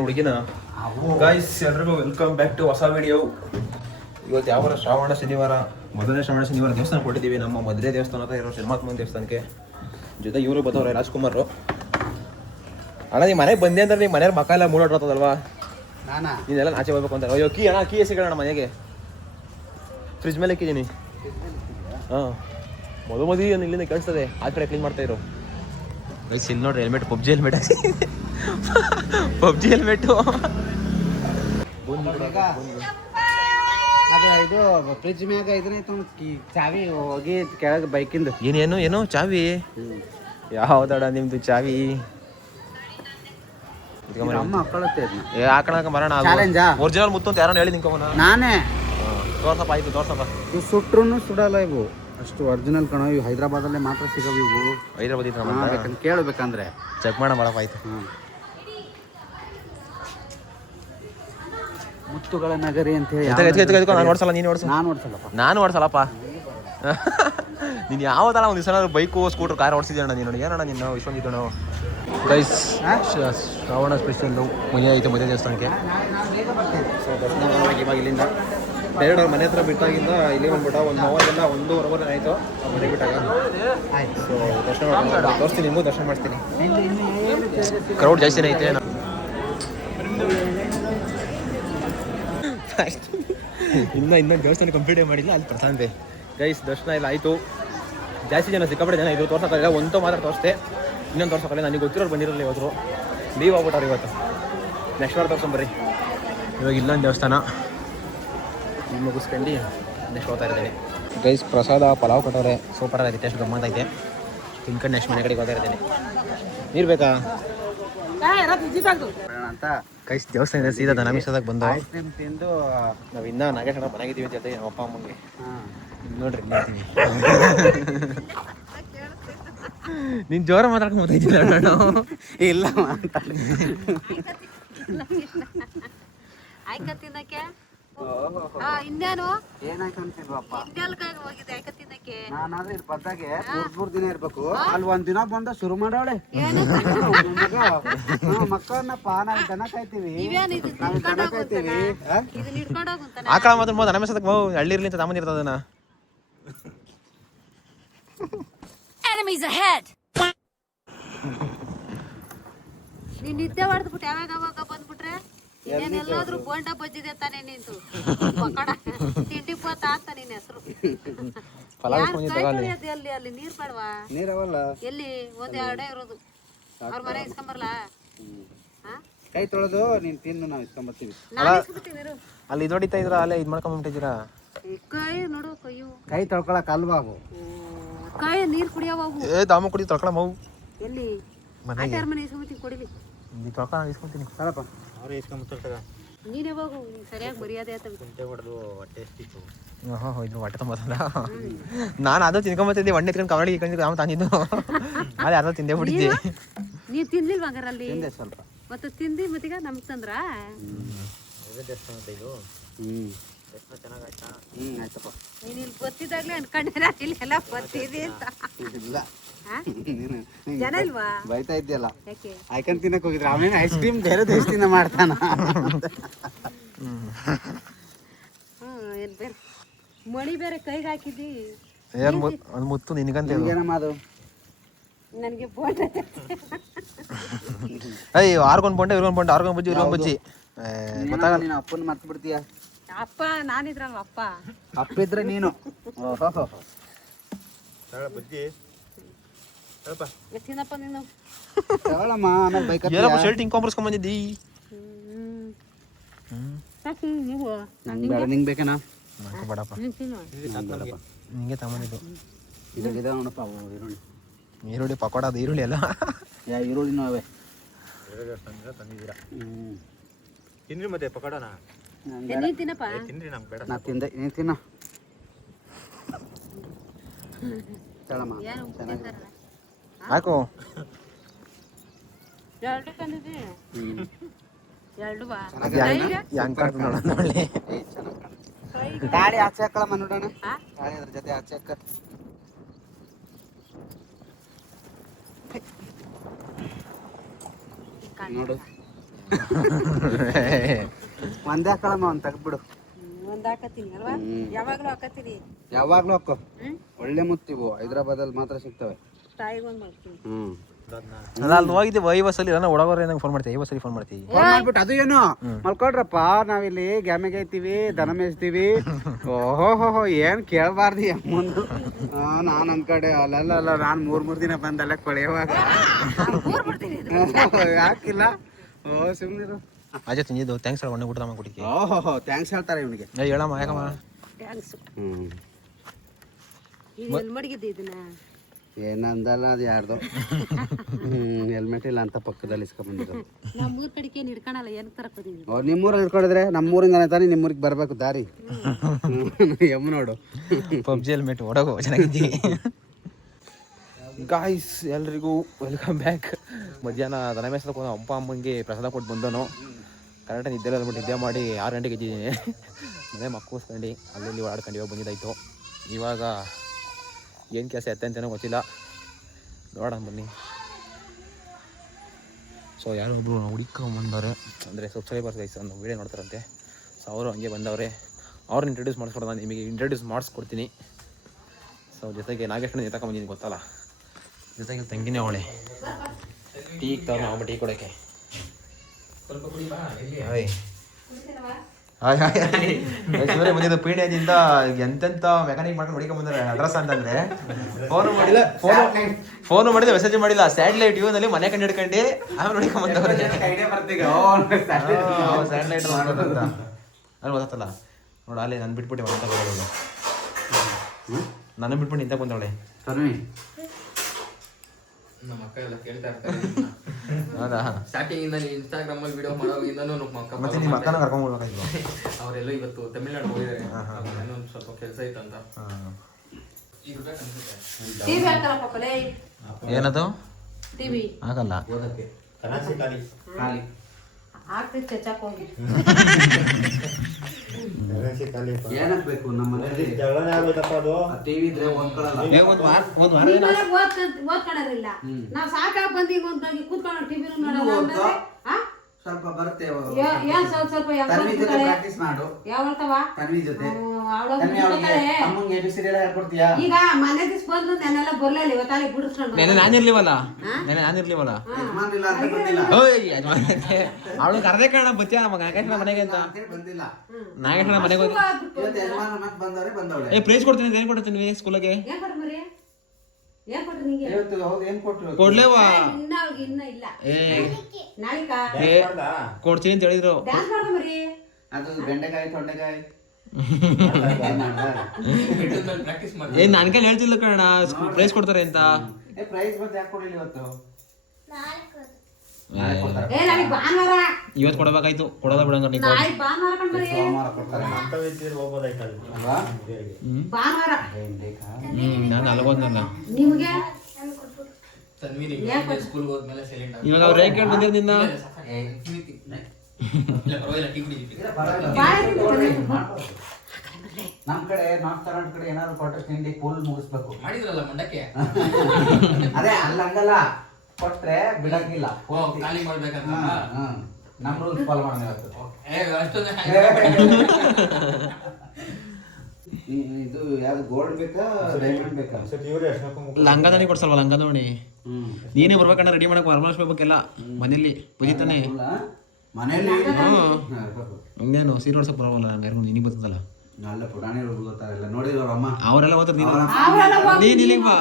ಹುಡುಗಿನ ಗೈಸ್ ಎಲ್ರಿಗೂ welcome back to ಹೊಸ ವಿಡಿಯೋ. ಇವತ್ತು ಯಾವ ಶ್ರಾವಣ ಶನಿವಾರ, ಮೊದಲನೇ ಶ್ರಾವಣ ಶನಿವಾರ ದೇವಸ್ಥಾನ ಕೊಟ್ಟಿದ್ದೀವಿ. ನಮ್ಮ ಮದುವೆ ದೇವಸ್ಥಾನ ಹತ್ರ ಇರೋ ಶರ್ಮಾತ್ಮನ ದೇವಸ್ಥಾನಕ್ಕೆ. ಜೊತೆ ಇವರು ಬರ್ತವ್ರೆ, ರಾಜ್ಕುಮಾರ್. ಅಣ್ಣ ನೀವು ಮನೆಗೆ ಬಂದೆ ಅಂದ್ರೆ ನಿಮ್ಮ ಮನೆಯವ್ರ ಮಕ್ಕ ಎಲ್ಲ ಮೂಡಾಡ್ತದಲ್ವಾ, ನೀನೆಲ್ಲ ಆಚೆ ಹೋಗ್ಬೇಕು ಅಂತ. ಅಯ್ಯೋ ಕೀ ಅಣ್ಣ, ಕೀ ಸಿಗೋಣ ಮನೆಗೆ. ಫ್ರಿಜ್ ಮೇಲೆ ಇಕ್ಕಿದ್ದೀನಿ. ಹಾಂ, ಮದುವೆ ಇಲ್ಲಿಂದ ಕೇಳಿಸ್ತದೆ, ಆ ಕಡೆ ಕ್ಲೀನ್ ಮಾಡ್ತಾ ಇರೋ. ಗೈಸ್ ಇಲ್ಲಿ ನೋಡ್ರಿ, helmet, PUBG helmet, PUBG helmet. ಅದು ಇದು ಫ್ರಿಜ್ ಮ್ಯಾಗ ಇದನ್ನೈತೆ ಚಾವಿ ಹೋಗಿ ಕೆಳಗೆ ಬೈಕಿಂದು. ಏನೇನು ಏನು ಚಾವಿ? ಯಾವ್ದಡ ನಿಮ್ದು ಚಾವಿ? ಹಾಕೋಣ ಬರೋಣ. ಒರಿಜಿನಲ್ ಮುತ್ತು ಅಂತ ಯಾರು ಹೇಳಿ ನಿಂಕೋಣ. ನಾನೇ ತೋರ್ಸಪ್ಪ, ಆಯ್ತು ತೋರ್ಸಪ್ಪ. ಇವು ಸುಟ್ರು ಸುಡಲ್ಲ, ಇವು ಅಷ್ಟು ಒರಿಜಿನಲ್ ಕಣ. ಇವು ಹೈದ್ರಾಬಾದಲ್ಲೇ ಮಾತ್ರ ಸಿಗವು ಇವು. ಹೈದ್ರಾಬಾದ್ ಕೇಳಬೇಕಂದ್ರೆ ಚೆಕ್ ಮಾಡ ಮಾಡಪ್ಪ. ಆಯ್ತು. ಮುತ್ತುಗಳ ನಗರಿ ಅಂತ ಹೇಳಿ ನಾನು ಓಡಿಸಲ್ಲ, ನೀನು ಓಡಿಸ. ನಾನು ಓಡಿಸಲ್ಲಪ್ಪ. ನೀನು ಯಾವ್ದಲ್ಲ ಒಂದು ದಿವಸ ಬೈಕು, ಸ್ಕೂಟರ್, ಕಾರ್ ಓಡಿಸಿದ್ಯಣ್ಣ ನೀನು. ಏನಣ್ಣ ನಿನ್ನ ವಿಶ್ವಂಗಿದ್ದು ಗೈಸ್. ಶ್ರಾವಣ ಸ್ಪೆಷಲ್ಲು ಮನೆ ಐತೆ, ಮದುವೆ ದೇವಸ್ಥಾನಕ್ಕೆ. ಸೊ ದರ್ಶನ ಇವಾಗ ಇಲ್ಲಿಂದ ಡೈರೆಕ್ಟ್ ಅವ್ರ ಮನೆ ಹತ್ರ ಬಿಟ್ಟಾಗಿಂದ ಇಲ್ಲಿ ಬಂದ್ಬಿಟ್ಟ. ಒಂದು ಅವರೆಲ್ಲ 1.5 ಅವರ್ ಆಯಿತು ಮನೆ ಬಿಟ್ಟಾಗ. ಸೊ ದರ್ಶನ ತೋರಿಸ್ತೀನಿ, ನಿಮಗೂ ದರ್ಶನ ಮಾಡಿಸ್ತೀನಿ. ಕ್ರೌಡ್ ಜಾಸ್ತಿನೇ ಐತೆ. ಇನ್ನೂ ದೇವಸ್ಥಾನ ಕಂಪ್ಲೀಟ್ ಮಾಡಿಲ್ಲ, ಅಲ್ಲಿ ಪ್ರಶಾಂತೆ. ಗೈಸ್ ದರ್ಶನ ಎಲ್ಲ ಆಯಿತು. ಜಾಸ್ತಿ ಜನ, ಸಿಕ್ಕಾಪಟ್ಟೆ ಜನ ಇದು. ತೋರ್ಸೋಕ್ಕಾಗಿಲ್ಲ, ಒಂದು ಮಾತ್ರ ತೋರಿಸ್ದೆ, ಇನ್ನೊಂದು ತೋರ್ಸೋಕ್ಕಾಗಿಲ್ಲ. ನನಗೆ ಗೊತ್ತಿರೋರು ಬಂದಿರಲಿಲ್ಲ ಇವತ್ತು, ಲೀವ್ ಆಗ್ಬಿಟ್ಟವ್ರು ಇವತ್ತು. ನೆಕ್ಸ್ಟ್ ವಾರ ತೋರ್ಸಂಬರ್ರಿ. ಇವಾಗ ಇಲ್ಲೊಂದು ದೇವಸ್ಥಾನ ಮುಗಿಸ್ಕೊಂಡು ನೆಕ್ಸ್ಟ್ ಹೋಗ್ತಾ ಇರ್ತೀನಿ. ಗೈಸ್ ಪ್ರಸಾದ ಪಲಾವ್ ಕೊಟ್ಟವ್ರೆ, ಸೂಪರ್ ಆಗಿದೆ, ಟೇಸ್ಟ್ ಗಮ್ಮತ್ ಐತೆ. ತಿನ್ಕೊಂಡು ನೆಕ್ಸ್ಟ್ ಮನೆ ಕಡೆಗೆ ಹೋಗ್ತಾ ಇರ್ತೀನಿ. ನೀರು ಬೇಕಾ ಅಂತ ಗೈಸ್? ದೇವಸ್ಥಾನದಿಂದ ಸೀದಾ ಧನಮೀಸದಾಗ ಬಂದು ಐಸ್ ಕ್ರೀಮ್ ತಿಂದು ನಾವು ಇನ್ನೂ ನಾಗೇಶ್ ಮನೆಗಿದ್ದೀವಿ ಅಂತ ಹೇಳ್ತೀವಿ ನಮ್ಮ ಅಪ್ಪ ಅಮ್ಮಂಗೆ. ನೋಡ್ರಿ ನೀನು ಜೋರ ಮಾತಾಡ್ಕೊಂಡು ಗೊತ್ತಾಯ್ತಿಲ್ಲ ನಾನು. ಇಲ್ಲ ನಾನಾದ್ರೆ ಇಲ್ಲಿ ಬಂದಾಗೆ 3 ದಿನ ಇರ್ಬೇಕು. ಅಲ್ಲಿ 1 ದಿನ ಬಂದ ಶುರು ಮಾಡೋಳೆ ಮಕ್ಕಳನ್ನಪ್ಪ. ನಾವು ದನ ಕಾಯ್ತೀವಿ, ದನ ಕಾಯ್ತೀವಿ. ಆಕಳ ಮಾತ್ರ ಮೋ ಧನಮೀಸದಾಗ ಹಳ್ಳಿರ್ಲಿ ಅಂತ ತಾಮಂದಿರ್ತದ ಅದನ್ನ. ನೀನ್ ನಿದ್ದೆ ಮಾಡ್ಬಿಟ್ಟು ಯಾವಾಗ ಅವಾಗ ಬಂದ್ಬಿಟ್ರೆ ಇನ್ನೇನೆಲ್ಲಾದ್ರೂ ಬೋಂಡ ಬಜ್ಜಿದೆ ತಾನೇ ನಿಂತು ಪಕೋಡ ತಿಂಡಿ ಪೋತ ಅಂತ ನಿನ್ನ ಹೆಸರು. ಅಲ್ಲಿ ಅಲ್ಲಿ ನೀರ್ ಬೇಡವಾ? ನೀರವಲ್ಲ, ಎಲ್ಲಿ 1-2 ಇರೋದು. ಅವ್ರ ಮನೆ ಇಸ್ಕೊಂಬರ್ಲಾ? ಕೈ ತೊಳೆದು ನೀನ್ ತಿಂದು ನಾವು ಇಸ್ಕೊಂಬರ್ತೀವಿ. ಅಲ್ಲಿ ಇದು ಹೊಡಿತಾ ಇದ್ರ, ಅಲ್ಲೇ ಇದು ಮಾಡ್ಕೊಂಬಿಟ್ಟಿದ್ದೀರಾ. ಕೈ ನೋಡು, ಕೈಯು ಕೈ ತೊಳ್ಕೊಳಕ್ ಅಲ್ವಾ ಅವು? ಕೈ ನೀರ್ ಕುಡಿಯವು. ದಾಮ ಕುಡಿ ತೊಳ್ಕೊಳ ಮವು. ಎಲ್ಲಿ ಮನೆ ಮನೆ ಇಸ್ಕೊಂಬತ್ತೀನಿ, ಕೊಡಿಲಿ. ನೀ ತೊಳ್ಕೊಳ, ಇಸ್ಕೊಂತೀನಿ. ಸರಪ್ಪ ಅವ್ರು ಇಸ್ಕೊಂಬತ್ತಾಗ ನೀನೇ ಹೋಗು, ಸರಿಯಾಗಿ ಮರ್ಯಾದೆ ಆಯ್ತು. ಹೊಡೆದು ಹೊಟ್ಟೆ ಎಷ್ಟಿತ್ತು. ಇದು ಹೊಟ್ಟೆ ತುಂಬತ್ತಲ್ಲ. ನಾನು ಅದು ತಿನ್ಕೊಂಬತ್ತಿದ್ದೆ, ಒಣ್ಣೆ ಎತ್ಕೊಂಡು ಕವಡಿ ಇಟ್ಕೊಂಡು ನಾವು ತಂದಿದ್ದು. ಅದೇ ಅರ್ಧ ತಿಂದೇ ಬಿಟ್ಟಿದ್ದೆ. ನೀ ತಿನ್ಲಿಲ್ವ ಹಂಗಾರಲ್ಲಿ? ಸ್ವಲ್ಪ ಮತ್ತೆ ತಿಂದಿ ಮತ್ತೀಗ ನಮ್ಗೆ ತಂದ್ರ? ಇದು ಚೆನ್ನಾಗಾಯ್ತಾ? ಆಯ್ತಪ್ಪ. ನೀನು ಇಲ್ಲಿ ಗೊತ್ತಿದ್ದಾಗ್ಲೇ ಅನ್ಕೊಂಡೆ ಇಲ್ಲೆಲ್ಲ ಬರ್ತಿದ್ದಿ ಅಂತ. ಜನ ಇಲ್ವಾ? ಬೈತಾ ಇದ್ಯಲ್ಲ, ಯಾಕೆ? ಆಯ್ಕೊಂಡ್ ತಿನ್ನಕ್ ಹೋಗಿದ್ರೆ ಅವನೇನು ಐಸ್ ಕ್ರೀಮ್ ಬೇರೆ ದೇಶದಿಂದ ಮಾಡ್ತಾನ. ಏನ್ ಬೇರೆ ಮಣಿ ಬೇರೆ ಕೈಗೆ ಹಾಕಿದ್ದಿ. ಒಂದು ಮುತ್ತು ನಿನ್ಗಂತ ಏನಮ್ಮ ಅದು? ನನಗೆ ಬೋಂಡ ಅಯ್ಯೋ ಆರ್ಗೊಂದು ಬೋಂಡ, ಇವ್ರಿಗೊಂದು ಬೋಂಡ, ಆರ್ಗೊಂದು ಬಜ್ಜಿ, ಇವ್ರಿಗೊಂದು ಬಜ್ಜಿ. ಗೊತ್ತಾಗಲ್ಲ. ನೀನು ಅಪ್ಪನ ಮರ್ತು ಬಿಡ್ತೀಯ. ಅಪ್ಪ ನಾನಿದ್ರಲ್ವ ಅಪ್ಪ. ಅಪ್ಪಿದ್ರೆ ನೀನು ಬಜ್ಜಿ ತಿನ್ನಪ್ಪ ನೀನು. ತಗೊಳಮ್ಮ, ಆಮೇಲೆ ಬೈಕ್ ಶರ್ಟ್ ಇಂಕೊಂಬರ್ಸ್ಕೊಂಬಂದಿದ್ದಿ. ನೀವು ಬೇಡ, ನಿಂಗೆ ಬೇಕೇನಾ? ಬೇಡಪ್ಪ, ನಿಂಗೆ ತಗೊಂಡಿದ್ದು. ಇದಾಗಿದೆ ನೋಡಪ್ಪ ಈರುಳ್ಳಿ. ಈರುಳ್ಳಿ ಪಕೋಡ, ಅದು ಈರುಳ್ಳಿ ಅಲ್ಲ, ಈರುಳ್ಳಿನೂ ಅವೇ ತಂದಿದ್ದೀರಾ. ತಿನ್ರಿ ಮತ್ತೆ ಪಕೋಡನ. ನೀನು ತಿನ್ನಪ್ಪ. ತಿನ್ರಿ, ನಮ್ಗೆ ಬೇಡ. ನಾ ತಿಂದೆ, ನೀನು ತಿನ್ನ. ತಗೊಳಮ್ಮ, ಹಾಕು. 2 ತಂದಿದ್ದಿ? 2 ಬಾ. ಗಾಡಿ ಆಚೆ ಹಾಕಳಮ್ಮ ನೋಡೋಣ. ಗಾಡಿ ಅದ್ರ ಜೊತೆ ಆಚೆ ಹಾಕ. ನೋಡು ಒಂದೇ ಹಾಕಳಮ್ಮ ಒಂದು ತೆಗ್ದ್ಬಿಡು. ಒಂದ್ ಹಾಕತ್ತೀನಿ ಅಲ್ವಾ, ಯಾವಾಗ್ಲೂ ಹಾಕತ್ತೀನಿ. ಯಾವಾಗ್ಲೂ ಹಾಕೋ, ಒಳ್ಳೆ ಮುತ್ತಿವು ಹೈದ್ರಾಬಾದಲ್ಲಿ ಮಾತ್ರ ಸಿಗ್ತವೆ. ತಾಯಿಗೊಂದು ಮಾಡ್ತೀನಿ. ಅಲ್ಲ ಅಲ್ಲಿ ಹೋಗಿದ್ದೀವಿ ಈ ಬಸ್ಸಲ್ಲಿ ನಾನು ಒಳಗೋರೆ ನಂಗೆ ಫೋನ್ ಮಾಡ್ತೀವಿ, ಈ ಬಸ್ಸಲ್ಲಿ ಫೋನ್ ಮಾಡ್ತೀವಿ. ಫೋನ್ ಮಾಡ್ಬಿಟ್ಟು ಅದು ಏನು ಮಲ್ಕೊಳ್ರಪ್ಪ, ನಾವಿಲ್ಲಿ ಗ್ಯಾಮೆಗೆ ಐತೀವಿ, ದನ ಮೇಯಿಸ್ತೀವಿ. ಓಹೋ ಏನ್ ಕೇಳಬಾರ್ದು ಅಮ್ಮಂದು. ನಾನು ಅನ್ಕಡೆ ಅಲ್ಲ ನಾನು ಮೂರ್ ದಿನ ಬಂದಲ್ಲ ಕೊಳೆಯುವಾಗ ಯಾಕಿಲ್ಲ. ಓ ಸುಮ್ಮನಿರು. ಅಜಯ್ ತಿಂದಿದ್ದು ಥ್ಯಾಂಕ್ಸ್ ಹೇಳ, ಒಣ್ಣೆ ಊಟ ಮಾಡಿ ಕೊಟ್ಟಿದ್ದೆ. ಓಹೋ ಥ್ಯಾಂಕ್ಸ್ ಹೇಳ್ತಾರೆ ಇವನಿಗೆ. ಹೇಳಮ್ಮ ಯಾಕಮ್ಮ ಥ್ಯಾಂಕ್ಸ್. ಎಲ್ಲಿ ಮಡಗಿದ್ದೆ ಇದನ್ನ? ಏನಂದಲ್ಲ ಅದು ಯಾರ್ದು ಹೆಲ್ಮೆಟ್ ಇಲ್ಲ ಅಂತ ಪಕ್ಕದಲ್ಲಿ ಇಸ್ಕೊಂಡ್ಬಂದಿರೋದು. ನಮ್ಮೂರ್ ಕಡೆಗೆ ಹಿಡ್ಕೊಳಲ್ಲ, ಏನಕ್ಕೆ ತರಕ್ ಹೋದಿದ್ವಿ? ನಿಮ್ಮೂರಲ್ಲಿ ಹಿಡ್ಕೊಂಡಿದ್ರೆ ನಮ್ಮೂರಿಂದ ತಾನೇ ನಿಮ್ಮೂರಿಗೆ ಬರಬೇಕು ದಾರಿ. ಎಮ್ಮ ನೋಡು ಪಬ್ಜಿ ಹೆಲ್ಮೆಟ್ ಓಡೋಗು ಚೆನ್ನಾಗಿದ್ದೀವಿ. ಗಾಯ್ಸ್ ಎಲ್ರಿಗೂ ವೆಲ್ಕಮ್ ಬ್ಯಾಕ್. ಮಧ್ಯಾಹ್ನ ದನ ಮೇಯಿಸ್ಲಿಕ್ಕೆ ಅಪ್ಪ ಅಮ್ಮಂಗೆ ಪ್ರಸಾದ ಕೊಟ್ಟು ಬಂದನು. ಕರೆಕ್ಟಾಗಿ ನಿದ್ದೆ ಹೇಳ್ಬಿಟ್ಟು ನಿದ್ದೆ ಮಾಡಿ 6 ಗಂಟೆಗೆ ಎದ್ದಿದ್ದೀನಿ. ಮನೆ ಮಕ್ಕಳಿಸ್ಕೊಂಡು ಅಲ್ಲಿ ಓಡಾಡ್ಕೊಂಡು ಇವಾಗ ಬಂದಿದ್ದಾಯಿತು. ಇವಾಗ ಏನು ಕೆಲಸ ಎತ್ತ ಅಂತೇನೋ ಗೊತ್ತಿಲ್ಲ, ನೋಡೋಣ ಬನ್ನಿ. ಸೊ ಯಾರೋ ಒಬ್ಬರು ಹುಡುಕೊಂಬಂದವ್ರೆ, ಅಂದರೆ ಸಬ್ಸ್ಕ್ರೈಬರ್ಸ್ ಗೈಸ್ ಒಂದು ವೀಡಿಯೋ ನೋಡ್ತಾರಂತೆ. ಸೊ ಅವರು ಹಂಗೆ ಬಂದವ್ರೆ, ಅವ್ರನ್ನ ಇಂಟ್ರೊಡ್ಯೂಸ್ ಮಾಡಿಸ್ಕೊಡೋಣ, ನಾನು ನಿಮಗೆ ಇಂಟ್ರೊಡ್ಯೂಸ್ ಮಾಡಿಸ್ಕೊಡ್ತೀನಿ. ಸೊ ಜೊತೆಗೆ ನಾಗೇಶ್ವರನ ಎತ್ತಕೊಂಬಂದಿದ್ದೀನಿ ಗೊತ್ತಲ್ಲ, ಜೊತೆಗೆ ತಂಗಿನೇ ಅವಳೆ. ಟೀ ತಗೊಂಡು ನಾವು ಟೀ ಕೊಡೋಕ್ಕೆ ಶಿವರೇ ಬಂದಿದ್ದು ಪೀಣ್ಯದಿಂದ ಎಂತೆಂಥ ಮೆಕ್ಯಾನಿಕ್ ಮಾಡ್ಕೊಂಡು ಹೊಡಿಕೊಂಬಂದ್ರೆ ಅಡ್ರೆಸ್ ಅಂತಂದ್ರೆ ಫೋನು ಮಾಡಿದ್ರೆ ಮೆಸೇಜ್ ಮಾಡಿಲ್ಲ. ಸ್ಯಾಟಲೈಟ್ ನಲ್ಲಿ ಮನೆ ಕಂಡು ಹಿಡ್ಕೊಂಡು ಆಮೇಲೆ ಹೊಡಿಕೊಂಬಂದವ್ರೆ. ಸ್ಯಾಟಲೈಟ್ ಅಂತ ಅಲ್ಲಿ ಗೊತ್ತಲ್ಲ ನೋಡು, ಅಲ್ಲಿ ನಾನು ಬಿಟ್ಬಿಟ್ಟು ಅಂತ ಬರೋದು, ನಾನು ಬಿಟ್ಬಿಟ್ಟು ನಿಂತ ಬಂದವಳೆ. ನಮ್ಮ ಅಕ್ಕ ಎಲ್ಲ ಕೇಳ್ತಾ ಇರ್ತಾರೆ. ಹೌದಾ? ಸ್ಟಾರ್ಟಿಂಗ್ ಇಂದ ನೀವು ಇನ್ಸ್ಟಾಗ್ರಾಮ್ ಅಲ್ಲಿ ವಿಡಿಯೋ ಮಾಡೋವಾಗಿಂದನೂ ಮತ್ತೆ ನಿಮ್ಮ ಅಕ್ಕನ ಕರ್ಕೊಂಡು ಹೋಗ್ಬೇಕಾಯ್ತು. ಅವರೆಲ್ಲ ಇವತ್ತು ತಮಿಳ್ನಾಡು ಹೋಗಿದ್ದಾರೆ, ಇನ್ನೊಂದು ಸ್ವಲ್ಪ ಕೆಲಸ ಇತ್ತಂತ. ಟಿವಿ ಹಾಕಲ್ಲ ಪಕ್ಕಲೇ. ಏನದು ಟಿವಿ ಆಗಲ್ಲ, ಆಗ್ತೈತೆ ಚಚಾಕ್ ಹೋಗಿ. ಏನಕ್ ಬೇಕು ನಮ್ಮ ಮನೇಲಿ ಟಿವಿ ಇದ್ರೆ ಓದ್ಕೊಳ್ಳಲ್ಲ. ಓದ್ಕೊಳ್ಳೋದಿಲ್ಲ. ನಾವ್ ಸಾಕಾಗಿ ಬಂದು ಈಗ ಒಂದು ಕೂತ್ಕೊಂಡು ಟಿವಿ ನೋಡಲ್ಲ ಅಂದ್ರೆ ಸ್ವಲ್ಪ ಬರುತ್ತೆ. ಏನ್ ಸ್ವಲ್ಪ ಪ್ರಾಕ್ಟೀಸ್ ಮಾಡು. ಯಾವಲ್ತವ ತನ್ವಿ ಜೊತೆ ಅಮ್ಮಂಗೆ ABCD ಎಲ್ಲ ಹೇಳ್ಕೊಡ್ತೀಯಾ? ಈಗ ಮನೆ ದಿವ್ಸ ಬಂದು ನಾನೆಲ್ಲ ಬರ್ಲಿಲ್ಲ, ಇವತ್ತಾಗಿ ಬಿಡಿಸ್ಕೊಂಡು ನಾನಿರ್ಲಿವಲ್ಲ ಯಜಮಾನ್ರಿಲ್ಲ ಅಂತ ಬಂದಿಲ್ಲ. ಅವಳು ಕರ್ದೇ ಕಾರಣ ಬತ್ತಿಯ ನಮ್ಮ ನಾಗೇಶ್ವರ ಮನೆಗೆ ಅಂತ ಬಂದಿಲ್ಲ. ನಾಗೇಶ್ವರ ಮನೆಗೆ ಹೋಗಿ ಇವತ್ತು ಯಜಮಾನ ಮತ್ತೆ ಬಂದವಳೆ. ಏ ಪ್ರೈಸ್ ಕೊಡ್ತೀನಿ, ಏನ್ ಕೊಡ್ತೀನಿ ಸ್ಕೂಲಿಗೆ? ಏನ್ ಕೊಟ್ರು ಮರಿ? ಏನ್ ಕೊಟ್ರು ನಿಂಗೆ? ಇವತ್ತು ಹೌದು ಏನ್ ಕೊಟ್ರು? ಕೊಡ್ಲೇವಾ? ಇನ್ನ ಇಲ್ಲ. ಏ ನಾಳಿಕಾ ಕೊಡ್ತೀನಿ ಅಂತ ಹೇಳಿದ್ರು. ಡ್ಯಾನ್ಸ್ ಮಾಡು ಮರಿ. ಅದು ಬೆಂಡೆಕಾಯಿ ತೊಂಡೆಕಾಯಿ ಪ್ರಾಕ್ಟೀಸ್ ಏ ನನ್ ಕೈಲಿ ಹೇಳ್ತಿಲ್ಲ ಕಣ ಪ್ರೈಸ್ ಕೊಡ್ತಾರೆ ಅಂತ. ಪ್ರೈಸ್ ಮತ್ತೆ ಯಾಕೆ ಕೊಡ್ಲಿಲ್ಲ ಇವತ್ತು? ಏ ನಾಳಿಗೆ ಭಾನುವಾರ. ಇವತ್ತು ಕೊಡಬೇಕಾಯ್ತು, ಕೊಡೋದ ಬಿಡಂಗ ನೀವು. ನಾಳಿಗೆ ಭಾನುವಾರ ಕಣ್ ಮರಿ. ಸೋಮವಾರ ಕೊಡ್ತಾರೆ ಅಲ್ವಾ? ಭಾನುವಾರ ನಾನು ಅಲ್ಗೋದ್ನಲ್ಲ. ನಿಮ್ಗೆ ತನ್ವಿ ಸ್ಕೂಲ್ಗೆ ಹೋದ್ಮೇಲೆ ಸೈಲೆಂಟ್ ಆಗಿ ಇವಾಗ ಅವ್ರು ಹೇಗೆ ಕೇಳಿ ಬಂದಿರ್ ನಿನ್ನ? ಪರವಾಗಿಲ್ಲ, ಟೀ ಕುಡಿದಿವಿ. ನಮ್ ಕಡೆ ನಾರ್ತ್ ಕರ್ನಾಟಕ ಕಡೆ ಏನಾದ್ರು ಕೊಟ್ಟರೆ ತಿಂಡಿ ಫುಲ್ ಮುಗಿಸ್ಬೇಕು. ಮಾಡಿದ್ರಲ್ಲ ಮಂಡಕ್ಕೆ, ಅದೇ ಅಲ್ಲ ಹಂಗಲ್ಲ, ಕೊಟ್ರೆ ಬಿಡಂಗಿಲ್ಲ, ಖಾಲಿ ಮಾಡ್ಬೇಕಂತ. ನಮ್ ರೂಲ್ಸ್ ಫಾಲೋ ಮಾಡೋಣ ಇವತ್ತು. ಅಷ್ಟೊಂದು ಇದು ಯಾವ್ದು ಗೋಲ್ಡ್ ಬೇಕಾ ಡೈಮಂಡ್ ಬೇಕಾ? ಲಂಗದಾನಿ ಕೊಡ್ಸಲ್ವ? ಲಂಗದಾವಣಿ ನೀನೇ ಬರ್ಬೇಕಣ್ಣ, ರೆಡಿ ಮಾಡಕ್ ವರಮಹಾಲಕ್ಷ್ಮಿ ಮನೇಲಿ ಪೂಜೆ ತಾನೆ. ಮನೇಲಿ ಹಂಗೇನು ಸೀರೆ ಹೊಡ್ಸಕ್ ಬರೋಲ್ಲ ನಂಗೆ, ನಿನಗೆ ಬರ್ತದಲ್ಲ. ಅಲ್ಲ ಪುರಾಣಿ ಗೊತ್ತಾರಲ್ಲ, ನೋಡಿದ್ರು ಅಮ್ಮ ಅವರೆಲ್ಲ ಓದ್ತಾರೆ, ನೀನು ಇಲ್ಲಿಗೆ ಬಾ.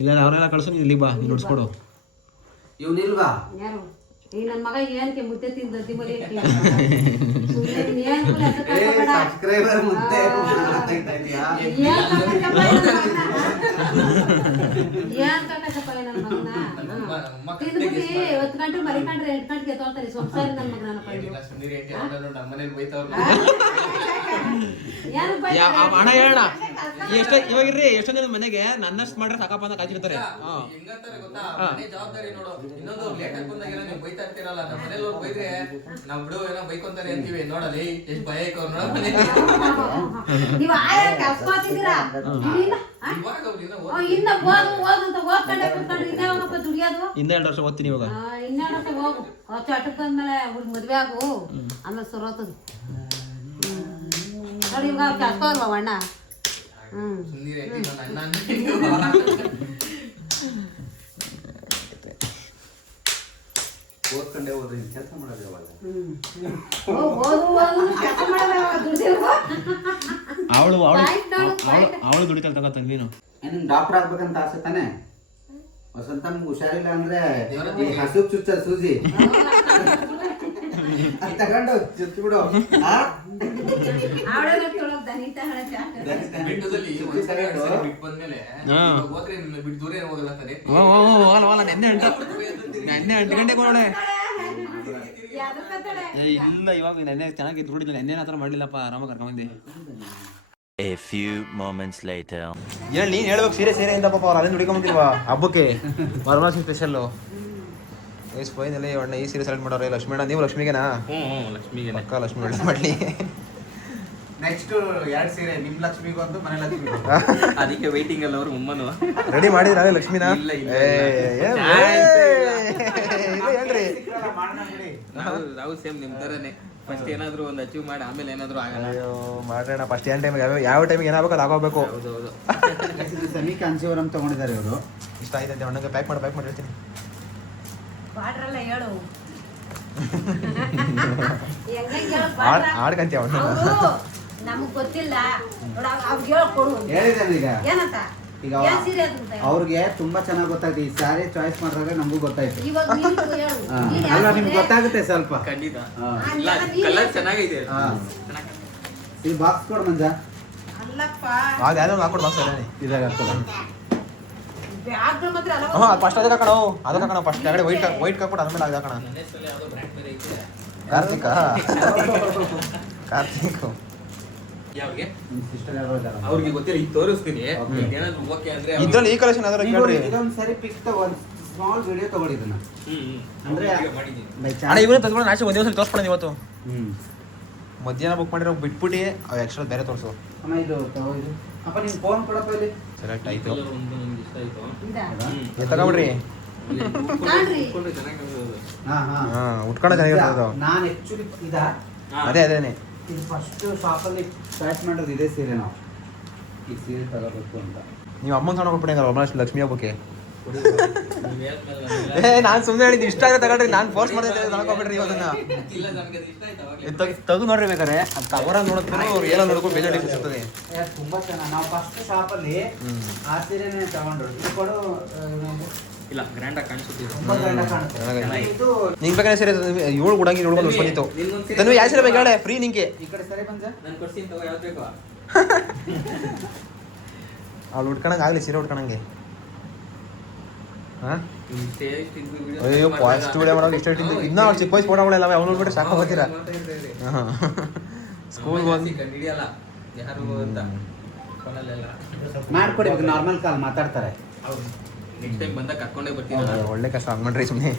ಇಲ್ಲ ಅವರೆಲ್ಲ ಕಳ್ಸು, ನೀನು ಇಲ್ಲಿಗೆ ಬಾ, ನೀನು ಹೊಡ್ಸ್ಕೊಡು. ಇವ್ನಿಲ್ವಾ? ಯಾರು ಈ ನನ್ನ ಮಗ ಏನಕ್ಕೆ ಮುದ್ದೆ ತಿಂದದ್ದಿ ಮರಿ ಸಬ್ಸ್ಕ್ರೈಬರ್ ಮುದ್ದೆ ಮಾತಾಡ್ತಾ ಇದೀಯಾ? ಏನ್ ಕಟ್ಟಕಪ್ಪ ನನ್ನ ಮಗನ ತಿಂದ್ಬಿಟ್ಟು 10 ಗಂಟೆ ಮರಿಕೊಂಡ್ರೆ 8 ಗಂಟೆಗೆ ಎತ್ತೋಳ್ತಾರೆ. ಸಂಸಾರ ನನ್ನ ಮಗನ ನಮ್ಮನೇಲಿ ಬೈತವ್ರು. ಏನು ಬೈತಾರೆ? ಹಣ ಹೇಳೋಣ ಇವಾಗಿರ್ರಿ ಎಷ್ಟೊಂದ್ ಜನ ಮನೆಗೆ ನನ್ನಷ್ಟು ಮಾಡ್ರೆ ಸಾಕಪ್ಪ ಅಂತ ಕಾಯ್ತಿರ್ತಾರೆ. ಹೆಂಗಂತಾರೆ ಗೊತ್ತಾ, ಮನೆ ಜವಾಬ್ದಾರಿ ನೋಡು. ಇನ್ನೊಂದು ಲೇಟ್ ಆಗಿ ಬಂದಾಗೆಲ್ಲ ನೀವು ಬೈತಾ ಇರ್ತೀರಲ್ಲ, ನಮ್ಮ ಮನೇಲಿ ಅವ್ರು ಬೈದ್ರೆ ನಾವ್ ಬಿಡು ಏನೋ ಬೈಕೊಂತಾರೆ ಅಂತೀವಿ. ನೋಡಲಿ ಎಷ್ಟ್ ಭಯ ಐತೆ ಅವ್ರು ನೋಡೋ ಮನೆ. ನೀವು ಆಯಾ ಕೆಲಸ ಮಾಡ್ತಿದ್ದೀರಾ ಇವಾಗ ಅವ್ರಿಂದ ಇನ್ನ ಓದಂತ ಓದ್ಕೊಂಡೆ ಕೂತ್ಕೊಂಡ್ರೆ ಇನ್ಯಾವಾಗಪ್ಪ ದುಡಿಯೋದು? ಇನ್ನ 2 ವರ್ಷ ಓದ್ತೀನಿ ಇವಾಗ. ಇನ್ನೆರಡು ವರ್ಷ ಹೋಗು, ಚಟಕ್ ಬಂದ್ಮೇಲೆ ಅವ್ರಿಗೆ ಮದ್ವೆ ಆಗು, ಆಮೇಲೆ ಸರೋತದು. ನೋಡಿ ಇವಾಗ ಕೆಲಸ ಅಲ್ವಾ ಅಣ್ಣ? ಸುಂದೀರ ಐತಿ ನನ್ನ ಅಣ್ಣ. ಓದ್ಕೊಂಡೇ ಹೋದ್ರೆ ಕೆಲಸ ಮಾಡೋದು ಯಾವಾಗ? ಕೆಲಸ ಮಾಡೋದು ದುಡಿದಿರುವ ಅವಳು ದುಡಿತಾಳೆ ತಗೋ ತಂದೀನು. ನಿನ್ ಡಾಕ್ಟರ್ ಆಗ್ಬೇಕಂತ ಆಸೆ ತಾನೆ? ವಸಂತ ಹುಷಾರಿಲ್ಲ ಅಂದ್ರೆ ಈ ಹಸುಗ್ ಚುಚ್ಚ ಸೂಜಿ ಅದ್ ತಗೊಂಡು ಚುಚ್ಚಿ ಬಿಡು. ಬೆಟ್ಟದಲ್ಲಿ ಒಂದ್ಸರಿ ಎರಡ್ ಸರಿ ಬಿಟ್ಟು ಬಂದ್ಮೇಲೆ ಹೋದ್ರೆ ನಿಮ್ನ ಬಿಟ್ಟು ದೂರ ಏನೋ ಹೋಗಲ್ಲ ಅಂತಾರೆ. ನೆನ್ನೆ 8 ಗಂಟೆಗೆ ನೋಡೆ. ಇಲ್ಲ ಇವಾಗ ನೆನ್ನೆ ಚೆನ್ನಾಗಿ ದುಡಿಲ್ಲ, ನೆನ್ನೆ ಆ ಥರ ಮಾಡಲಿಲ್ಲಪ್ಪ, ಆರಾಮಾಗಿ ಕರ್ಕೊಂಬಂದಿ. A few moments later. ಹೇಳಿ ನೀನು ಹೇಳ್ಬೇಕು, ಸೀರೆ ಅಂತ ಪಾಪ ಅವ್ರು ಅಲ್ಲಿಂದ ಹುಡುಕೊಂಬಂದಿಲ್ವಾ ಹಬ್ಬಕ್ಕೆ ವರಮಹಾಲಕ್ಷ್ಮಿ ಸ್ಪೆಷಲ್ಲು. ಫೈನಲಿ ಅಣ್ಣ ಈ ಸೀರೆ ಸೆಲೆಕ್ಟ್ ಮಾಡೋರೆ. ಲಕ್ಷ್ಮೀ ಅಣ್ಣ, ನೀವು ಲಕ್ಷ್ಮಿಗೆನಾ? ಲಕ್ಷ್ಮಿಗೆ ಪಕ್ಕ ಲಕ್ಷ್ಮಿ ಒಳ್ಳೆ ಮಾಡಲಿ. ನೆಕ್ಸ್ಟ್ 2 ಸೀರೆ, ನಿಮ್ ಲಕ್ಷ್ಮಿಗೂ ಒಂದು ಮನೆ ಲಕ್ಷ್ಮಿಗೂ. ಅದಕ್ಕೆ ವೈಟಿಂಗ್ ಅಲ್ಲ ಅವ್ರು ಮುಮ್ಮನು ರೆಡಿ ಮಾಡಿದ್ರ ಲಕ್ಷ್ಮಿನ? ಇಲ್ಲ, ಇಲ್ಲ, ಹೇಳ್ರಿ. ನಾವು ಸೇಮ್ ನಿಮ್ ತರನೇ. ಫಸ್ಟ್ ಏನಾದ್ರು ಒಂದು ಅಚೀವ್ ಮಾಡಿ ಆಮೇಲೆ ಏನಾದ್ರು ಆಗಲ್ಲ. ಅಯ್ಯೋ ಮಾಡೋಣ ಫಸ್ಟ್ ಏನ್ ಟೈಮ್ ಯಾವ ಟೈಮಿಗೆ ಏನಾಗಬೇಕು ಅದು ಆಗೋಗ್ಬೇಕು. ಹೌದೌದು. ಸೆಮಿ ಕಾನ್ಸಿವರಂ ತಗೊಂಡಿದ್ದಾರೆ ಇವರು. ಇಷ್ಟ ಆಯ್ತು ಅಂತ ಅಣ್ಣಗೆ ಪ್ಯಾಕ್ ಮಾಡಿ ಹೇಳ್ತೀನಿ. ಬಾಡ್ರಲ್ಲ ಹೇಳು ಆಡ್ಕಂತೀಯ ಅಣ್ಣ? ನಮಗ್ ಗೊತ್ತಿಲ್ಲ ಅವ್ರಿಗೆ ಹೇಳ್ಕೊಡು. ಹೇಳಿದ್ದೇನೆ ಈಗ. ಏನಂತ? ಈಗ ಏನ್ ಸೀರೆ ಅದು ಅಂತ ಹೇಳು. ಅವ್ರಿಗೆ ತುಂಬಾ ಚೆನ್ನಾಗಿ ಗೊತ್ತಾಯ್ತು. ಈ ಸ್ಯಾರಿ ಚಾಯ್ಸ್ ಮಾಡಿದಾಗ ನಮಗೂ ಗೊತ್ತಾಯ್ತು. ಇವಾಗ ನೀನು ಹೇಳು. ನೀನ್ ಅಲ್ಲ ಯಾವ ನಿಮ್ಗೆ ಸೀರೆ? ಗೊತ್ತಾಗುತ್ತೆ ಸ್ವಲ್ಪ. ಖಂಡಿತ. ಹಾ. ಇಲ್ಲ, ಕಲರ್ ಚೆನ್ನಾಗಿದೆ. ಹಾ. ಈ ಬಾಕ್ಸ್ ಕೊಡು ಮಂಜ. ಅಲ್ಲಪ್ಪ ಆಗ ಯಾವ್ದೋ ಹಾಕೊಡು ಬಾಕ್ಸ್ ಅಲ್ಲ ಇದಾಗ ಹಾಕ್ಕೊಡು. ಬ್ಯಾಗ್ ಮಾತ್ರ ಅಲ್ಲ. ಹಾಂ ಫಸ್ಟ್ ಅದಕ್ಕೆ ಹಾಕೋಣ ಫಸ್ಟ್ ಕೆಳಗಡೆ ವೈಟ್ ಹಾಕ್ಬಿಟ್ಟು ಆದ್ಮೇಲೆ ಅದು ಹಾಕೋಣ. ನನ್ನ ಹೆಸರಲ್ಲಿ ಯಾವ್ದೋ ಬ್ರ್ಯಾಂಡ್ ಬೇರೆ ಐತೆ. ಕಾರ್ತಿಕ್ ಯಾವ್ಗೆ ನಿಮ್ ಸಿಸ್ಟರ್ ಯಾರೋ ಇದಾರ. ಅವ್ರಿಗೆ ಗೊತ್ತಿಲ್ಲ, ಈಗ ತೋರಿಸ್ತೀನಿ. ಏನಾದ್ರು ಓಕೆ ಅಂದ್ರೆ ಇದ್ರಲ್ಲಿ ಈ ಕಲೆಕ್ಷನ್ ಯಾವ್ದಾರು ಕೇಳ್ರಿ. ಇದೊಂದು ಸರಿ ಪಿಕ್ ತಗೊಂಡು ಸ್ಮಾಲ್ ವಿಡಿಯೋ ತಗೊಳ್ಳಿ ಇದನ್ನ. ಅಂದ್ರೆ ಮಾಡಿದ್ದೀನಿ. by chance- ಅಣ್ಣ ಇವ್ರು ತಂದ್ಕೊಂಡು ನಾಚೆ ಒಂದೇ ಸಲ ತೋರಿಸ್ಬಿಡೋಣ ಇವತ್ತು. ಹ್ಮ್. ಮಧ್ಯಾಹ್ನ ಬುಕ್ ಮಾಡಿರೋ ಬಿಟ್ಬಿಟ್ಟು ಅವು ಎಕ್ಸ್ಟ್ರಾ ಬೇರೆ ತೋರಿಸು. ಅಮ್ಮ ಇದು ತಗೋ ಇದು. ಅಪ್ಪ ನಿನ್ ಫೋನ್ ಕೊಡಪ್ಪ ಇಲ್ಲಿ. ಸೆಲೆಕ್ಟ್ ಆಯ್ತು. ಕಲರ್ ಒಂದು ನಂಗೆ ಇಷ್ಟ ಆಯ್ತು. ಇಂದ. ತಗೊಬಿಡ್ರಿ. ಕಾಣ್ರಿ. ಉಟ್ಕೊಂಡ್ರೆ ಚೆನ್ನಾಗಿ ಕಾಣಿಸೋದು. ಹಾ ಹಾ. ಹಾಂ ಉಟ್ಕೊಂಡು ಚೆನ್ನಾಗಿರ್ತದೆ ಅದು. ನಾನು ಆಕ್ಚುಲಿ ಇದಾ ಅದೇನೆ ಇದು ಫಸ್ಟ್ ಶಾಪಲ್ಲಿ ಚಾಯ್ಸ್ ಮಾಡೋದು ಇದೇ ಸೀರೆ ನಾವು. ಈ ಸೀರೆ ತಗೋಬೇಕು ಅಂತ. ನೀವು ಅಮ್ಮನ ಸಣ್ಣ ಕೊಟ್ಬಿಡಿ ಹಂಗಾರೆ ಲಕ್ಷ್ಮಿ ಹಬ್ಬಕ್ಕೆ. ಕೊಡಿ ನೀವು ಹೇಳ್ದ್ಮೇಲೆ ನಾನು ಸುಮ್ಮನೆ ಹೇಳಿದ್ದು ಇಷ್ಟ ಆಗಿದೆ ತಗೊಳ್ರಿ, ನಾನು ಫೋರ್ಸ್ ಮಾಡಿದ್ದೆ ತಗೊಬಿಡ್ರಿ ಇವತ್ತನ್ನ. ಇಲ್ಲ, ನನಗೆ ಅದು ಇಷ್ಟ ಆಯ್ತು ಅವಾಗಲೇ. ತೆಗೆದು ನೋಡ್ರಿ ಬೇಕಾರೆ ಅದು ತಗೋರ ನೋಡಿದ್ರೆ ಅವ್ರು ಏನೋ ನೋಡ್ಕೊಂಡು ಬೇಜಾರು ಡಿಫ್ರೆನ್ಸ್ ಇರ್ತದೆ. ತುಂಬಾ ಚೆನ್ನಾಗಿ ನಾವು ಫಸ್ಟ್ ಶಾಪಲ್ಲಿ ಆ ಸೀರೆನೇ ತಗೊಂಡ್ರು. ಇದು ಕೊಡು ಇಲ್ಲ, ಗ್ರ್ಯಾಂಡ್ ಆಗಿ ಕಾಣಿಸುತ್ತಿದೆ. ತುಂಬಾ grand ಆಗಿ ಕಾಣುತ್ತೆ. ಚೆನ್ನಾಗಿದೆ. ಇದು ನಿಂಗೆ ಬೇಕಾದ್ರೆ ಸೀರೆ 7 ಗುಡಂಗಿ 7 ಬಂದು ಬಂದಿತ್ತು. ತನು ಯಾವ ಸೀರೆ ಬೇಕಾಳೆ ಫ್ರೀ ನಿಂಗೆ. ಈ ಕಡೆ ಸರಿ ಬಂದ. ನಾನು ಕೊಡ್ತೀನಿ ತಗೋ, ಯಾವ್ದು ಬೇಕು. ಅವ್ಳು ಉಟ್ಕೊಳಂಗೆ ಆಗಲಿ ಸೀರೆ ಉಟ್ಕೊಳಂಗೆ. ಹಾಂ ಅಯ್ಯೋ ಪಾಸ್ಟ್ ವಿಡಿಯೋ ಮಾಡೋದು ಇಷ್ಟ ಇಟ್ಟಿದ್ದು ಇನ್ನೂ ಅವ್ಳು ಚಿಕ್ಕ ವಯಸ್ಸು ಫೋಟೋಗಳೆಲ್ಲ ಅವ್ನು ನೋಡ್ಬಿಟ್ರೆ ಸಾಕು ಹೋಗ್ತೀರಾ. ಸ್ಕೂಲ್ ಬಂದು ಹಿಡಿಯಲ್ಲ ಯಾರು ಅಂತ ಫೋನಲ್ಲೆಲ್ಲ. ಮಾಡ್ಕೊಡಿ, ನಾರ್ಮಲ್ ಕಾಲ್ ಮಾತಾಡ್ತಾರೆ. ಹೌದು, ನೆಕ್ಸ್ಟ್ ಟೈಮ್ ಬಂದಾಗ ಕರ್ಕೊಂಡೇ ಬರ್ತೀನಿ. ಒಳ್ಳೆ ಕಷ್ಟ ಹಂಗೆ ಮಾಡ್ರಿ ಸುಮ್ಮನೆ.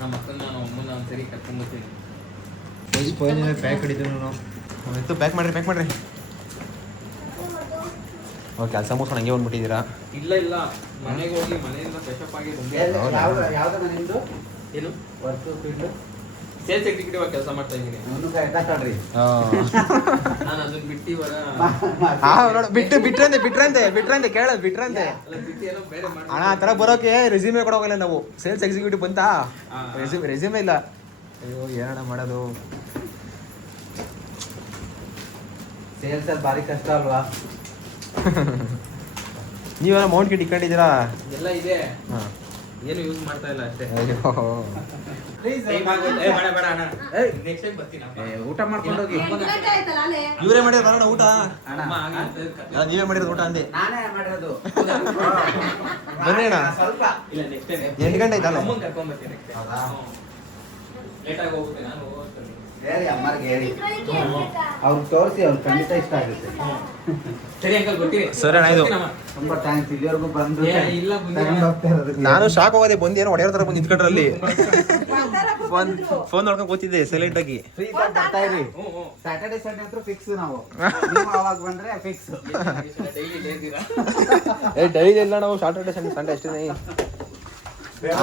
ನಮ್ಮ ಅಕ್ಕನ ನಮ್ಮ ಅಮ್ಮನ ಒಂದ್ಸರಿ ಕರ್ಕೊಂಡ್ಬರ್ತೀನಿ. ಪ್ಯಾಕ್ ಹಿಡಿತೀವಿ ನಾವು. ಇತ್ತು ಪ್ಯಾಕ್ ಮಾಡಿರಿ. ಓಕೆ ಕೆಲಸ ಮುಗಿಸ್ಕೊಂಡು ಹಂಗೆ ಬಂದ್ಬಿಟ್ಟಿದ್ದೀರಾ? ಇಲ್ಲ ಇಲ್ಲ, ಮನೆಗೆ ಹೋಗಿ ಮನೆಯಿಂದ ಫ್ರೆಶ್ ಅಪ್ ಆಗಿ ಬಂದೆ. ಯಾವ್ದು ನಿಮ್ದು ಏನು ವರ್ಕ್ ಫೀಲ್ಡ್? ಸೇಲ್ಸ್ ಎಕ್ಸಿಕ್ಯೂಟಿವ್ ಆಗಿ ಕೆಲಸ ಮಾಡ್ತಾ ಇದ್ದೀನಿ. ಅವನು ಕಾಯ್ತಾಡ್ರಿ. ನಾನು ಅದನ್ನ ಬಿಟ್ಟು ಇವಾಗ ನೋಡು ಬಿಟ್ರಂತೆ ಕೇಳೋದು ಬಿಟ್ರಂತೆ. ಅಲ್ಲ, ಬಿಟ್ಟು ಏನೋ ಬೇರೆ ಮಾಡಿ ಅಣ್ಣ ಆ ಥರ ಬರೋಕೆ ರೆಸ್ಯೂಮೇ ಕೂಡ ಹೋಗಲ್ಲ ನಾವು. ಸೇಲ್ಸ್ ಎಕ್ಸಿಕ್ಯೂಟಿವ್ ಬಂತಾ ರೆಸ್ಯೂಮೇ ಇಲ್ಲ. ಅಯ್ಯೋ ಏನಣ್ಣ ಮಾಡೋದು. ಸೇಲ್ಸ್ ಅಲ್ಲಿ ಭಾರಿ ಕಷ್ಟ ಅಲ್ವಾ? ನೀವೆಲ್ಲ ಮೌಂಟ್ ಗಿಟ್ ಇಟ್ಕೊಂಡಿದ್ದೀರಾ? ಎಲ್ಲ ಇದೆ, ಹಾಂ ಏನು ಯೂಸ್ ಮಾಡ್ತಾ ಇಲ್ಲ ಅಷ್ಟೇ. ಅಯ್ಯೋ ಟೈಮ್ ಆಗೋಯ್ತು. ಬೇಡ ಅಣ್ಣ, ನೆಕ್ಸ್ಟ್ ಟೈಮ್ ಬರ್ತೀನಿ. ಊಟ ಮಾಡ್ಕೊಂಡು ಹೋಗಿ. 8 ಗಂಟೆ ಆಯ್ತಲ್ಲ ಅಲ್ಲೇ. ಇವರೇ ಮಾಡಿದ್ರು ಬರೋಣ ಊಟ. ಅಮ್ಮ ಎಲ್ಲ ನೀವೇ ಮಾಡಿರೋದು ಊಟ ಅಂದೆ. ನಾನೇ ಮಾಡಿರೋದು. ಬನ್ನಿ ಅಣ್ಣ. ಸ್ವಲ್ಪ ಇಲ್ಲ, ನೆಕ್ಸ್ಟ್ ಟೈಮ್ 8 ಗಂಟೆ ಆಯ್ತಲ್ಲ. ಅಮ್ಮನ್ ಕರ್ಕೊಂಡ್ ಬರ್ತೀನಿ. ಲೇಟ್ ಆಗಿ ಹೋಗುತ್ತೆ, ನಾನು ಹೋಗ್ತೀನಿ. ಹೇಳಿ ಅಮ್ಮರ್ಗೆ ಹೇಳಿ ಅವ್ರಿಗೆ ತೋರಿಸಿ ಅವ್ರು ಖಂಡಿತ ಇಷ್ಟ ಆಗುತ್ತೆ. ಸರಿ ಅಂಕಲ್ ಬರ್ತೀವಿ. ಸರಿ ಅಣ್ಣ, ಇದು ತುಂಬಾ ಥ್ಯಾಂಕ್ಸ್. ಇಲ್ಲಿವರೆಗೂ ಬಂದು ಇಲ್ಲ ತಗೊಂಡ್ ಹೋಗ್ತಾ ಇರೋದಕ್ಕೆ. ನಾನು ಶಾಕ್ ಹೋಗೋದೆ, ಬಂದು ಏನೋ ಹೊಡೆಯೋ ಥರ ಬಂದು ನಿಂತ್ಕೊಂಡ್ರಲ್ಲಿ ಫೋನ್ ನೋಡ್ಕೊಂಡು ಕೂತಿದ್ದೆ ಸೈಲೆಂಟ್ ಆಗಿ. ಫ್ರೀ ಬರ್ತಾ ಇರಿ. ಸ್ಯಾಟರ್ಡೆ ಸಂಡೇ ಅಂತೂ ಫಿಕ್ಸ್ ನಾವು. ನೀವು ಅವಾಗ ಬಂದ್ರೆ ಫಿಕ್ಸ್. ಡೈಲಿ ಇಲ್ಲ ನಾವು ಸಾಟರ್ಡೆ ಸಂಡೇ ಅಷ್ಟೇ.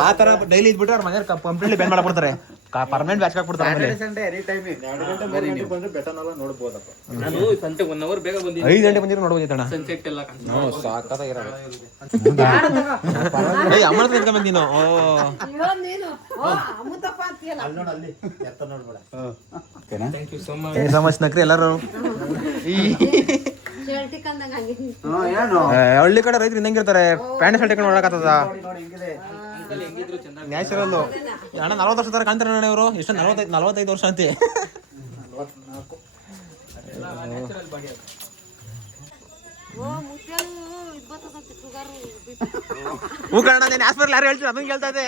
ಆ ತರ ಡೈಲಿ ಇದ್ಬಿಟ್ರೆ ಅವ್ರ ಮನೆ ಕಂಪ್ಲೀಟ್ಲಿ ಬ್ಯಾನ್ ಮಾಡ್ಬಿಡ್ತಾರೆ, ಪರ್ಮನೆಂಟ್ ಬ್ಯಾಚ್ ಹಾಕ್ಬಿಡ್ತಾರೆ. ಸ್ಯಾಟರ್ಡೆ ಸಂಡೇ ಎನಿ ಟೈಮ್ 2 ಗಂಟೆ ಬಂದ್ರೆ ಬೆಟ್ಟನೆಲ್ಲ ನೋಡ್ಬೋದಪ್ಪ. ನಾನು ಸಂತೆ 1 ಅವರ್ ಬೇಗ ಬಂದಿದ್ದೆ. 5 ಗಂಟೆ ಬಂದಿರೋ ನೋಡ್ಬೋದಿತ್ತಣ್ಣ. ಸನ್ಸೆಟ್ ಎಲ್ಲ ಕಾಣ್ತಾ ನಾವು ಸಾಕಾಗಿರೋದು. ಏಯ್ ಅಮ್ಮ ಹತ್ರ ನಿಂತ್ಕೊಂಡ್ ಬಂದಿನೋ. Thank you so much. ಸಮಸ್ ನಕ್ರಿ ಎಲ್ಲರೂ. ಶರ್ಟಿಕಂದಂಗ ಹಂಗೆ ಏನು ಹಳ್ಳಿ ಕಡೆ ರೈತರು ಹಿಂಗಿರ್ತಾರೆ, ಪ್ಯಾಂಟ್ ಶರ್ಟ್ ಹಾಕೊಂಡು ನೋಡಕತ್ತದ. ನೋಡಿ ಹೆಂಗಿದೆ. ಅಂಕಲ್ ಹೆಂಗಿದ್ರು ಚಂದ. ನ್ಯಾಚುರಲ್ ಅಣ್ಣ 40 ವರ್ಷ ತರ ಕಾಣ್ತಾರೆ ಅಣ್ಣ ಇವರು. ಎಷ್ಟು 45 ವರ್ಷ ಅಂತೆ. ನ್ಯಾಚುರಲ್ ಬಾಡಿ ಅದು. ಮುಚ್ಚಲು ಇದು ಬರ್ತದಂತೆ ಶುಗರ್. ಹೂ ಕಣ, ನಾನು ಆಸ್ಪತ್ರೆ ಯಾರು ಹೇಳ್ತೀನಿ ಅದನ್ನ ಕೇಳ್ತಾ ಇದ್ದೆ.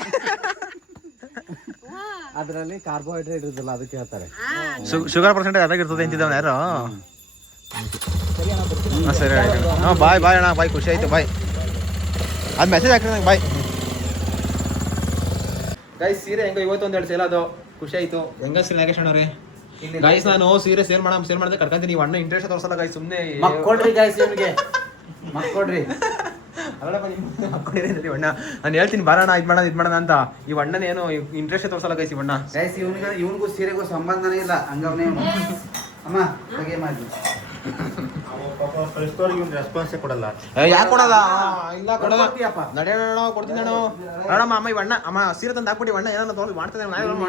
ಅದರಲ್ಲಿ ಕಾರ್ಬೋಹೈಡ್ರೇಟ್ ಇರೋದಿಲ್ಲ, ಅದಕ್ಕೆ ಹೇಳ್ತಾರೆ. ಶುಗರ್ ಪರ್ಸೆಂಟೇಜ್ ಅದಾಗಿರ್ತದೆ ಅಂತಿದ್ದವನ ಯಾರು. ಸರಿ ಹಾಂ, ಬಾಯ್ ಬಾಯ್ ಅಣ್ಣ, ಬಾಯ್. ಖುಷಿ ಆಯ್ತು, ಬಾಯ್. ಅದು ಮೆಸೇಜ್ ಹಾಕಿರಿ ನಂಗೆ, ಬಾಯ್. ಗೈಸ್ ಸೀರೆ ಹೆಂಗೋ ಇವತ್ತು ಒಂದೆರಡು ಸೇಲ್ ಅದು, ಖುಷಿ ಆಯ್ತು. ಹೆಂಗ ಸೀರೆ ನಾಗೇಶ್ ಅಣ್ಣವ್ರೆ? ಗೈಸ್ ನಾನು ಸೀರೆ ಸೇಲ್ ಮಾಡಿದ್ರೆ ಕರ್ಕೊಂತೀನಿ. ನೀವು ಅಣ್ಣ ಇಂಟ್ರೆಸ್ಟ್ ತೋರಿಸಲ್ಲ ಗೈಸ್, ಸುಮ್ಮನೆ ಮಕ್ಕೊಡ್ರಿ ಗಾಯ್ಸ್, ಇವ್ನಿಗೆ ಮಕ್ಕೊಡ್ರಿ. ಅಲ್ಲಪ್ಪ ನಿಮ್ಮ ಮಕ್ಕೊಂಡಿರಿ ಅಣ್ಣ. ನಾನು ಹೇಳ್ತೀನಿ ಬರೋಣ, ಇದು ಮಾಡೋಣ ಅಂತ. ಈ ಅಣ್ಣನ ಏನು ಇಂಟ್ರೆಸ್ಟ್ ತೋರಿಸಲ್ಲ ಗೈಸ್. ಇವಣ್ಣ ಗೈಸ್ ಇವನಿಗೂ ಸೀರೆಗೂ ಸಂಬಂಧನೇ ಇಲ್ಲ, ಹಂಗವನೇ. ಅಮ್ಮ ಹಾಗೆ ಮಾಡಿ. ರೆಸ್ಪಾನ್ಸೇ ಕೊಡಲ್ಲ. ಯಾಕೆ ಕೊಡಲ್ಲ? ಇಲ್ಲ ಕೊಡಲ್ಲ. ಕೊಡ್ತೀಯಪ್ಪ? ನಡೆಯೋಣ, ಕೊಡ್ತೀನಿ ನಾನು. ನೋಡಮ್ಮ ಅಮ್ಮ, ಇವಣ್ಣ ಅಮ್ಮ ಸೀರೆ ತಂದು ಹಾಕ್ಬಿಟ್ಟು ಅಣ್ಣ ಏನೋ ತೊಗೊಂಡು ಮಾಡ್ತಾನೆ.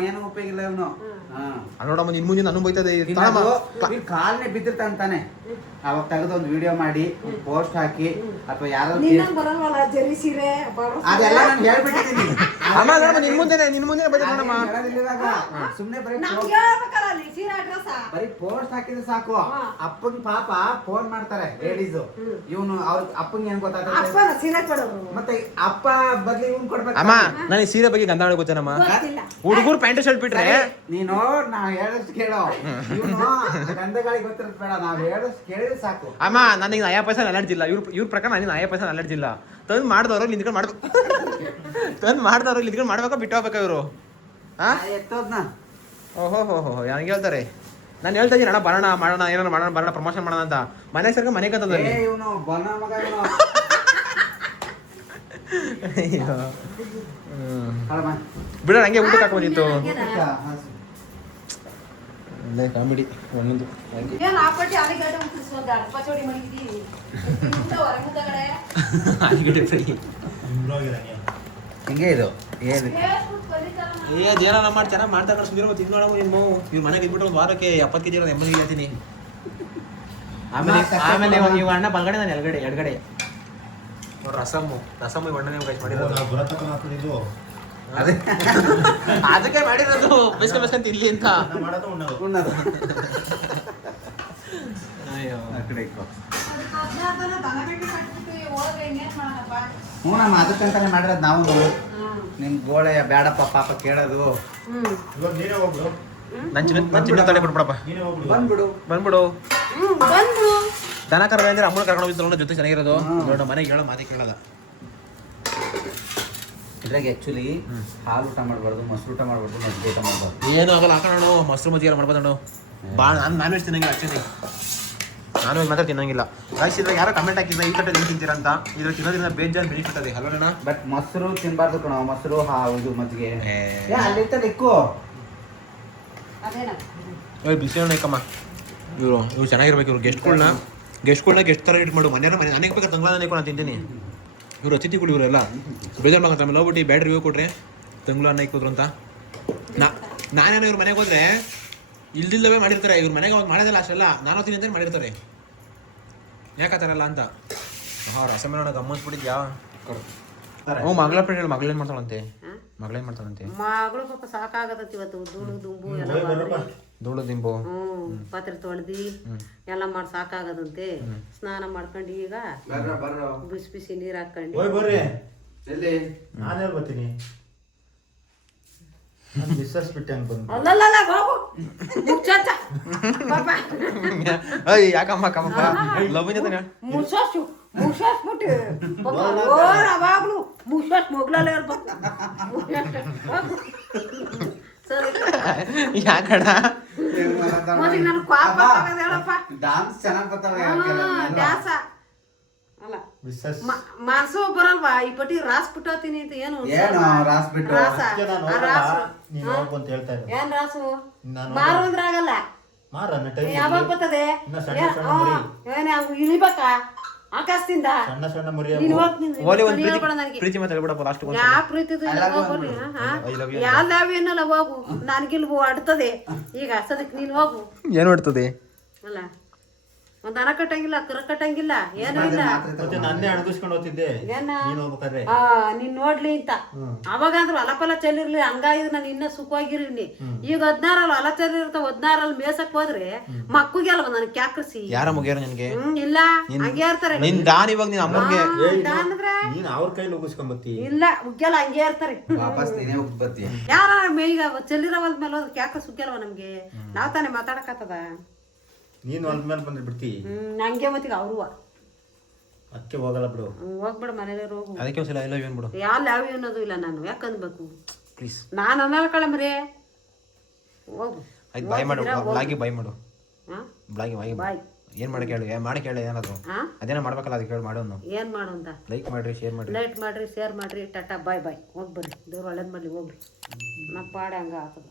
ಏನು ಉಪಯೋಗ ಇಲ್ಲ ಇವನು. ನೋಡಮ್ಮ, ನಿನ್ ಮುಂದೆ ನಾನು ಬೈತದೆ. ಕಾಲ್ನೆ ಬಿದ್ದಿರ್ತಾನೆ. ಅವಾಗ ತೆಗೆದು ಒಂದು ವಿಡಿಯೋ ಮಾಡಿ ಪೋಸ್ಟ್ ಹಾಕಿ, ಅಥವಾ ಯಾರು ಬರಲ್ವಲ್ಲ ಜರಿ ಸೀರೆ ಅದೆಲ್ಲ ನಾನು ಹೇಳ್ಬಿಟ್ಟಿದ್ದೀನಿ. ಅಮ್ಮ ನೋಡಮ್ಮ, ನಿನ್ ಮುಂದೆ ಬೈತದೆ ನೋಡಮ್ಮ. ಸುಮ್ನೆ ಬರೀ ಸೀರೆ ಅಡ್ರೆಸ್ ಬರೀ ಪೋಸ್ಟ್ ಹಾಕಿದ್ರೆ ಸಾಕು. ಅಪ್ಪನ್ ಪಾಪ ಫೋನ್ ಮಾಡ್ತಾರೆ ಲೇಡೀಸ್. ಇವನು ಅವ್ರ ಅಪ್ಪಂಗೆ ಏನ್ ಗೊತ್ತಾಗ್ತದೆ, ಸೀರೆ ಕೊಡೋರು ಮತ್ತೆ ಅಪ್ಪ ಬದ್ಲಿ ಇವ್ನ್ ಕೊಡ್ಬೇಕು. ಅಮ್ಮ ನನಗೆ ಸೀರೆ ಬಗ್ಗೆ ಗಂಧ ಗೊತ್ತೇನಮ್ಮ. ಹುಡುಗರು ಪ್ಯಾಂಟ್ ಶರ್ಟ್ ಬಿಟ್ರೆ ನೀನು ನಾವ್ ಹೇಳಷ್ಟು ಕೇಳೋ. ಇವನು ಗಂಧಗಳಿಗೆ ಗೊತ್ತಿರೋದು ಬೇಡ, ನಾವ್ ಹೇಳಷ್ಟು ಕೇಳಿದ್ರೆ ಸಾಕು. ಅಮ್ಮ, ನನಗೆ ನಯಾ ಪೈಸಾ ನಲ್ಲಾಡ್ತಿಲ್ಲ. ಇವ್ರ ಪ್ರಕಾರ ನನಗೆ ನಯಾ ಪೈಸಾ ನಲ್ಲಾಡ್ತಿಲ್ಲ. ತಂದು ಮಾಡಿದವರು ನಿಂತ್ಕೊಂಡು ಮಾಡ್ಬೇಕು. ತಂದು ಮಾಡಿದವರು ನಿಂತ್ಕೊಂಡು ಮಾಡ್ಬೇಕಾ ಬಿಟ್ಟು ಹೋಗ್ಬೇಕಾ ಇವರು? ಎತ್ತೋದ್ನ ಓಹೋ ಹಂಗೆ ಹೇಳ್ತಾರೆ. ನಾನು ಹೇಳ್ತಾ ಇದ್ದೀನಿ ಅಣ್ಣ ಬರೋಣ, ಮಾಡೋಣ, ಏನಾರ ಬರೋಣ, ಪ್ರಮೋಷನ್ ಮಾಡೋಣ ಅಂತ. ಮನೆ ಸರ್ಗ ಮನೆಗೆ ಅಂತಂದ್ರೆ ಇವನು ಬನ್ನ ಮಗ ಇವನು. ಬಿಡ ಹಂಗೆ ಊಟ ಹಾಕೋದಿತ್ತು. ಕಾಮಿಡಿ ಒಂದೊಂದು ಏನು ಆಪಟ್ಟಿ ಆಲಿಗಡ್ಡೆ ಉಂಟಿಸ್ಕೊಂಡ ಪಚೋಡಿ ಮಡಗಿದ್ದೀವಿ ಹೊರಗುದಗಡೆ ಹಿಂಗೆ ಇದು ಏನು ಏನಾರ ಮಾಡಿ ಚೆನ್ನಾಗಿ ಮಾಡ್ತಾರೆ. ಸುಂದರ ತಿಂದು ನೋಡೋ ನಿಮ್ಮ ಇವ್ರ ಮನೆಗೆ ಇದ್ಬಿಟ್ಟು ಒಂದು ವಾರಕ್ಕೆ 70 kg 80 kg ಹೇಳ್ತೀನಿ. ಆಮೇಲೆ ಇವ ಅಣ್ಣ ಬಲ್ಗಡೆ, ನಾನು ಎಡಗಡೆ. ರಸಮ್ಮು ಇವ್ ಅಣ್ಣನೇ ಮಾಡಿರೋದು. ಅದಕ್ಕೆ ಮಾಡಿರೋದು ಬೇಸ್ಕೊಂತ ಇಲ್ಲಿ ಅಂತ. ಅಯ್ಯೋ ಹ್ಞೂ ನಮ್ಮ ಅದಕ್ಕಂತಾನೆ ಮಾಡಿರೋದು ನಾವು. ನಿಮ್ ಗೋಳೆ ಬೇಡಪ್ಪ ಪಾಪ ಕೇಳೋದು. ನನ್ನ ಚಿನ್ನ ತಡೆ ಕೊಟ್ಬಿಡಪ್ಪ. ಬಂದ್ಬಿಡು. ದನ ಕರ್ವೆ ಅಂದ್ರೆ ಅಮ್ಮನ ಕರ್ಕೊಂಡು ಹೋಗಿದ್ದು ಜೊತೆ ಚೆನ್ನಾಗಿರೋದು. ನೋಡ ಮನೆಗೆ ಹೇಳೋ ಮಾತೆ ಕೇಳಲ್ಲ. ಇದ್ರಾಗ ಆ್ಯಕ್ಚುಲಿ ಹಾಲು ಊಟ ಮಾಡಬಾರ್ದು, ಮೊಸರು ಊಟ ಮಾಡಬಾರ್ದು, ಮಜ್ಜಿಗೆ ಊಟ ಮಾಡಬಾರ್ದು. ಏನು ಆಗಲ್ಲ, ಹಾಕೋಣ ಮೊಸರು ಮಜ್ಜಿಗೆ ಮಾಡ್ಬೋದಣ್ಣ. ನಾನ್ ವೆಜ್ ತಿನ್ನಂಗಿಲ್ಲ. ಆಕ್ಚುಲಿ ನಾನ್ ವೆಜ್ ಮಾತ್ರ ತಿನ್ನಂಗಿಲ್ಲ. ಗಾಯ್ಸ್ ಇದ್ರಾಗ ಯಾರೋ ಕಮೆಂಟ್ ಹಾಕಿದ್ರೆ ಈ ಕಟ್ಟೆ ಏನು ತಿಂತೀರಾ ಅಂತ. ಇದ್ರ ತಿನ್ನೋದ್ರಿಂದ ಬೇಜಾನ್ ಬೆನಿಫಿಟ್ ಅದೇ ಅಲ್ವಣ್ಣ. ಬಟ್ ಮೊಸರು ತಿನ್ಬಾರ್ದು ಕಣ. ಮೊಸರು ಇದು ಮಜ್ಜಿಗೆ ಅಲ್ಲಿರ್ತಲ್ಲ ಇಕ್ಕು. ಬಿಸಿ ಹಣ್ಣು ಐಕಮ್ಮ. ಇವ್ರು ಚೆನ್ನಾಗಿರ್ಬೇಕು. ಇವ್ರು ಗೆಸ್ಟ್ಗಳನ್ನ ಗೆಸ್ಟ್ ಥರ ಇಟ್ ಮಾಡು. ಮನೆಯವ್ರ ನನಗೆ ಬೇಕಾದ್ರೆ ತಂಗ್ಲಾನೇ ನಾನು ತಿಂತೀನಿ. ಇವ್ರು ಅತಿಥಿಗಳು ಇವರೆಲ್ಲ ಬೇಜಾರು ಮಾಡ್ಕೊಂತ. ಆಮೇಲೆ ಹೋಗ್ಬಿಟ್ಟು ಬ್ಯಾಡ್ರಿ ರಿವ್ಯೂ ಕೊಟ್ರೆ ತಂಗ್ಳು ಅನ್ನ ಇಕ್ಕಿದ್ರು ಅಂತ. ನಾನೇನೋ ಇವ್ರ ಮನೆಗೆ ಹೋದ್ರೆ ಇಲ್ದಿಲ್ಲವೇ ಮಾಡಿರ್ತಾರೆ. ಇವ್ರ ಮನೆಗೆ ಹೋಗಿ ಮಾಡೋದಲ್ಲ ಅಷ್ಟೆಲ್ಲ ನಾನು ಹೋಗ್ತೀನಿ ಅಂತ ಮಾಡಿರ್ತಾರೆ. ಯಾಕತ್ತಾರಲ್ಲ ಅಂತ. ಅವ್ರ ಅಸಮೆ ನನಗೆ ಗಮ್ಮತ್ಬಿಟ್ಟಿದ್ಯಾ. ಮಗಳೇನು ಮಾಡ್ತಾಳಂತೆ. ಮಗಳೇನು ಮಾಡ್ತಾಳಂತೆ. ಮಗಳು ಪಾಪ ಸಾಕಾಗತೈತಿ ಇವತ್ತು. ಧೂಳು ದಿಂಬು ಪಾತ್ರೆ ತೊಳೆದಿ ಎಲ್ಲ ಮಾಡಿ ಸಾಕಾಗದಂತೆ. ಸ್ನಾನ ಮಾಡ್ಕೊಂಡು ಈಗ ಬಿಸಿ ನೀರ್ ಹಾಕೊಂಡು ನಾನು ಬರ್ತೀನಿ. ವಿಸರ್ಸ್ಬಿಟ್ಟೆ ಹಂಗೆ ಬಂದು ಅಲ್ಲಲ್ಲ ಹೋಗು ಮುಚ್ಚ ಪಾಪ ಅಯ್ಯ ಯಾಕಮ್ಮ ಕಮ್ಮಪ್ಪ ಲವ್ ಜೊತೆ ಮುಷಾಸ್ಬಿಟ್ಟು ಅವಾಗ್ಲು ಮುಷಾಸ್ ಮೊಗ್ಲಲ್ಲ ಇರ್ಬೇಕು ಸರಿ ಯಾಕಡ ಮೊದಲಿಗೆ ನನ್ ಕ್ವಾಪ ಹೇಳಪ್ಪ ಡಾನ್ಸ್ ಚೆನ್ನಾಗಿ ಬರ್ತಾವೆ ಡ್ಯಾಸ ಅಲ್ಲ ವಿಸರ್ಸ್ ಮನ್ಸು ಬರಲ್ವಾ ಈ ಪಟ್ಟಿ ರಾಸ್ ಬಿಟ್ಟೋತೀನಿ ಅಂತ ಏನು ಏನು ರಾಸ್ ಬಿಟ್ಟು ರಾಸ ನಾನು ಆ ರಾಸು ನೀನು ಹೋಗು ಅಂತ ಹೇಳ್ತಾ ಇದ್ದೆ ಏನ್ ರಾಸು ನಾನು ಮಾರು ಅಂದ್ರೆ ಆಗಲ್ಲ ಮಾರನ್ನ ಟೈಮ್ ಯಾವಾಗ ಬರ್ತದೆ ಇನ್ನ ಸಣ್ಣ ಸಣ್ಣ ಮರಿ. ಏನೇ ಇಳಿಬೇಕಾ ಆಕಾಶದಿಂದ ಸಣ್ಣ ಸಣ್ಣ ಮರಿ ನೀನ್ ಓಲಿ ಹೋಗ್ ಒಂದು ಹೇಳ್ಬೇಡ ನನಗೆ ಪ್ರೀತಿ ಮಾತು ಹೇಳ್ಬಿಡಪ್ಪ ಲಾಸ್ಟ್ ಒಂದು ಯಾವ ಪ್ರೀತಿದು ಹೋಗ್ಬರ್ರಿ I love you. ಯಾವ ಏನಲ್ಲ ಹೋಗು ನನ್ಗಿಲ್ವು ಅಡ್ತದೆ ಈಗ ಸದಕ್ ನೀನ್ ಹೋಗು ಏನು ಮಾಡ್ತದೆ ಅಲ್ಲ ಒಂದ್ ದನ ಕಟ್ಟಂಗಿಲ್ಲ ಕರ ಕಟ್ಟಂಗಿಲ್ಲ ಏನೂ ಇಲ್ಲ ಮತ್ತೆ ನನ್ನೇ ಅಣಗಿಸ್ಕೊಂಡು ಹೋಗ್ತಿದ್ದೆ ಏನ ನೀನು ಹೋಗ್ಬೇಕಾದ್ರೆ ನೀನ್ ನೋಡ್ಲಿ ಅಂತ ಅವಾಗ ಅಂದ್ರು ಅಲಪಲ ಚೆಲ್ಲಿರ್ಲಿ ಹಂಗಾಗಿದ್ರೆ ನಾನು ಇನ್ನ ಸುಖವಾಗಿರ್ಲಿ ಈಗ 16 ಹೊಲ ಚೆಲ್ಲಿರ್ತಾವ 16 ಮೇಸಕ್ ಹೋದ್ರೆ ಮಕ್ಕಳಿಗೆ ಅಲ್ವ ನನ್ ಕ್ಯಾಕ್ರಿಸಿ ಯಾರ ಮುಗಿಯಾರ ನಿನಗೆ ಇಲ್ಲ ಹಂಗೆ ಇರ್ತಾರೆ ನಿನ್ ದಾನ್ ಇವಾಗ ನಿನ್ ಅಮ್ಮನ್ಗೆ ಅಂದ್ರೆ ನೀನು ಅವ್ರ ಕೈಲಿ ಹೋಗಿಸ್ಕೊಂಬತ್ತಿ ಇಲ್ಲ ಉಗ್ಗೆಲ್ಲ ಹಂಗೆ ಇರ್ತಾರೆ ವಾಪಸ್ ನೀನೇ ಹೋಗಿ ಬರ್ತೀಯ ಯಾರ ಈಗ ಚೆಲ್ಲಿರೋ ಹೊಲ್ದ ಮೇಲೆ ಹೋದ್ರೆ ಕ್ಯಾಕ ಸುಗ್ಗಲ್ವ ನಮ್ಗೆ ನಾವ್ ತಾನೇ ಮಾತಾಡಕತ್ತದ ನೀನು ಹೊಲ್ದ ಮೇಲೆ ಬಂದ್ರೆ ಬಿಡ್ತಿ ಹಂಗೆ ಮತ್ತಿಗೆ ಅವ್ರುವ ಅದಕ್ಕೆ ಹೋಗಲ್ಲ ಬಿಡು ಹೋಗ್ಬಿಡ ಮನೇಲಿ ಹೋಗು ಅದಕ್ಕೆ ಒಂದ್ಸಲ ಐ ಲವ್ ಯು ಅನ್ಬಿಡು ಯಾವ ಅನ್ನೋದು ಇಲ್ಲ ನಾನು ಯಾಕೆ ಅನ್ಬೇಕು ಪ್ಲೀಸ್ ನಾನು ಅನ್ನಲ್ಲ ಕಳಮ್ರಿ ಹೋಗು ಆಯ್ತು ಬಾಯ್ ಮಾಡು ಬ್ಲಾಗಿ ಬಾಯ್ ಮಾಡು ಹಾ ಬ್ಲಾಗಿ ಬಾಯ್ ಬಾಯ್ ಏನ್ ಮಾಡಿ ಕೇಳು ಮಾಡಿ ಕೇಳು ಏನಾದ್ರು ಹಾ ಅದೇನೋ ಮಾಡ್ಬೇಕಲ್ಲ ಅದಕ್ಕೆ ಹೇಳಿ ಮಾಡೋನು ಏನ್ ಮಾಡು ಅಂತ ಲೈಕ್ ಮಾಡ್ರಿ ಶೇರ್ ಮಾಡ್ರಿ ಲೈಟ್ ಮಾಡ್ರಿ ಶೇರ್ ಮಾಡ್ರಿ ಟಾಟಾ ಬಾಯ್ ಬಾಯ್ ಹೋಗಿ ಬರ್ರಿ ದೇವ್ರು ಒಳ್ಳೇದ್ ಮಾಡ್ಲಿ ಹೋಗ್ರಿ ನಮ್ಮ ಪಾಡೆ ಹಂಗ ಆಗ್ತದ